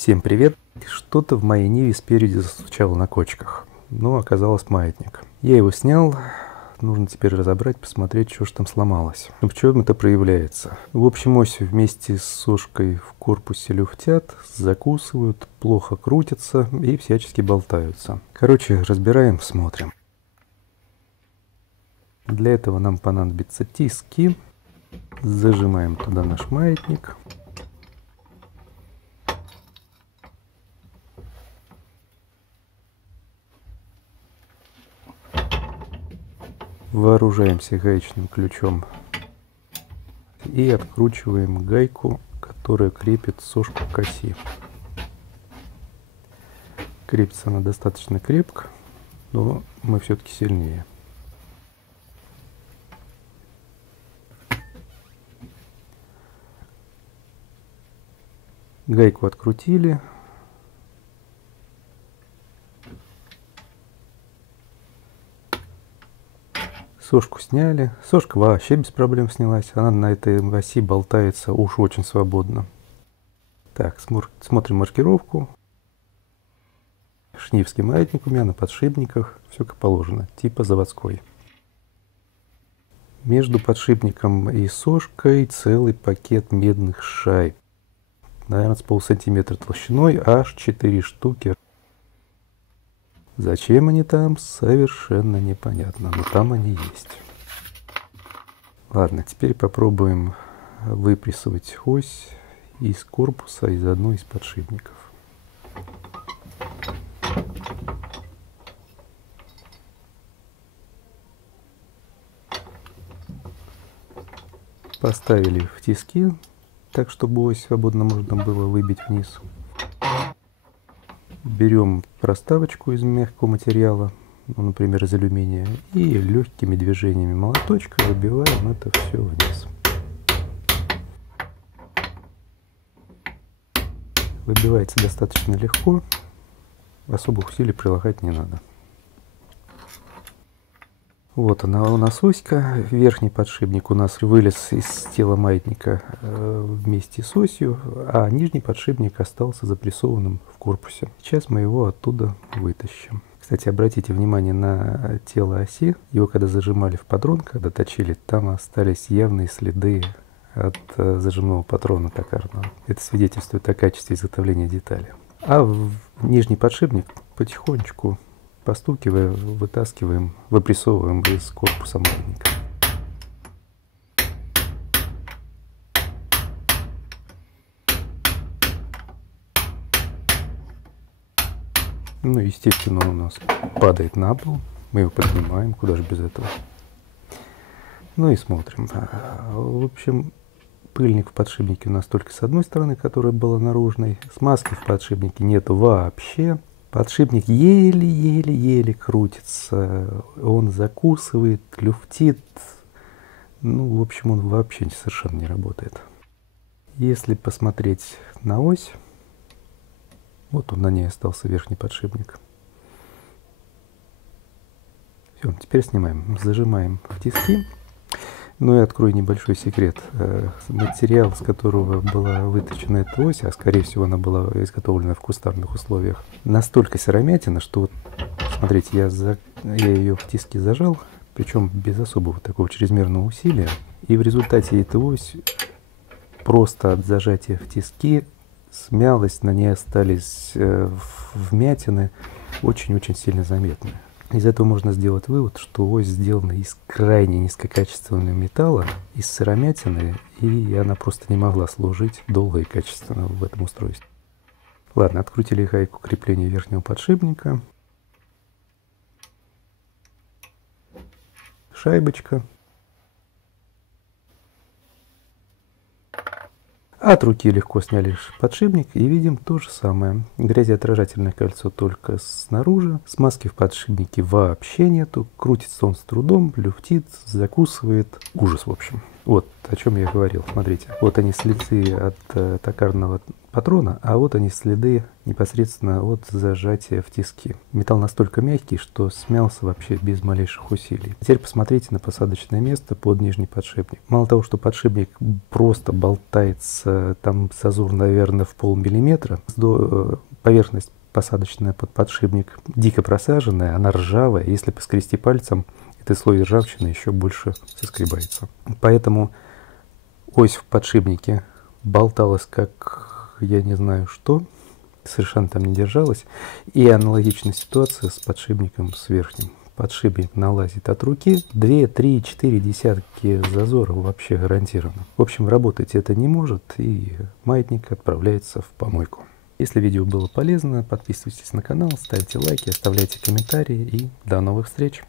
Всем привет! Что-то в моей Ниве спереди застучало на кочках, но оказалось маятник. Я его снял, нужно теперь разобрать, посмотреть, что же там сломалось. В чем это проявляется? В общем, ось вместе с сошкой в корпусе люфтят, закусывают, плохо крутятся и всячески болтаются. Короче, разбираем, смотрим. Для этого нам понадобятся тиски. Зажимаем туда наш маятник. Вооружаемся гаечным ключом и откручиваем гайку, которая крепит сошку к оси. Крепится она достаточно крепко, но мы все-таки сильнее. Гайку открутили. Сошку сняли. Сошка вообще без проблем снялась. Она на этой оси болтается уж очень свободно. Так, смотрим маркировку. Шнивский маятник у меня на подшипниках. Все как положено. Типа заводской. Между подшипником и сошкой целый пакет медных шайб. Наверное, с полсантиметра толщиной, аж 4 штуки. Зачем они там, совершенно непонятно, но там они есть. Ладно, теперь попробуем выпрессовать ось из корпуса, из одной из подшипников. Поставили в тиски, так чтобы ось свободно можно было выбить вниз. Берем проставочку из мягкого материала, ну, например, из алюминия, и легкими движениями молоточка выбиваем это все вниз. Выбивается достаточно легко, особых усилий прилагать не надо. Вот она у нас оська. Верхний подшипник у нас вылез из тела маятника вместе с осью, а нижний подшипник остался запрессованным в корпусе. Сейчас мы его оттуда вытащим. Кстати, обратите внимание на тело оси. Его когда зажимали в патрон, когда точили, там остались явные следы от зажимного патрона токарного. Это свидетельствует о качестве изготовления детали. А в нижний подшипник потихонечку, постукивая, вытаскиваем, выпрессовываем из корпуса маятника. Ну, естественно, он у нас падает на пол. Мы его поднимаем, куда же без этого. Ну и смотрим. В общем, пыльник в подшипнике у нас только с одной стороны, которая была наружной. Смазки в подшипнике нету вообще. Подшипник еле-еле-еле крутится, он закусывает, люфтит, ну, в общем, он вообще совершенно не работает. Если посмотреть на ось, вот он, на ней остался верхний подшипник. Все, теперь снимаем, зажимаем в тиски. Ну и открою небольшой секрет. Материал, с которого была выточена эта ось, а скорее всего она была изготовлена в кустарных условиях, настолько сыромятина, что вот, смотрите, я ее в тиски зажал, причем без особого такого чрезмерного усилия. И в результате эта ось просто от зажатия в тиски смялась, на ней остались вмятины, очень-очень сильно заметные. Из этого можно сделать вывод, что ось сделана из крайне низкокачественного металла, из сыромятины, и она просто не могла служить долго и качественно в этом устройстве. Ладно, открутили гайку крепления верхнего подшипника. Шайбочка. От руки легко сняли подшипник и видим то же самое. Грязеотражательное кольцо только снаружи. Смазки в подшипнике вообще нету. Крутится он с трудом, люфтит, закусывает. Ужас, в общем. Вот о чем я говорил. Смотрите, вот они следы от токарного патрона, а вот они следы непосредственно от зажатия в тиски. Металл настолько мягкий, что смялся вообще без малейших усилий. Теперь посмотрите на посадочное место под нижний подшипник. Мало того, что подшипник просто болтается, там зазор, наверное, в полмиллиметра, поверхность посадочная под подшипник дико просаженная, она ржавая. Если поскрести пальцем, этот слой ржавчины еще больше соскребается. Поэтому ось в подшипнике болталась как я не знаю что, совершенно там не держалась. И аналогичная ситуация с подшипником с верхним. Подшипник налазит от руки, 2, 3, 4 десятки зазоров вообще гарантированно. В общем, работать это не может, и маятник отправляется в помойку. Если видео было полезно, подписывайтесь на канал, ставьте лайки, оставляйте комментарии, и до новых встреч!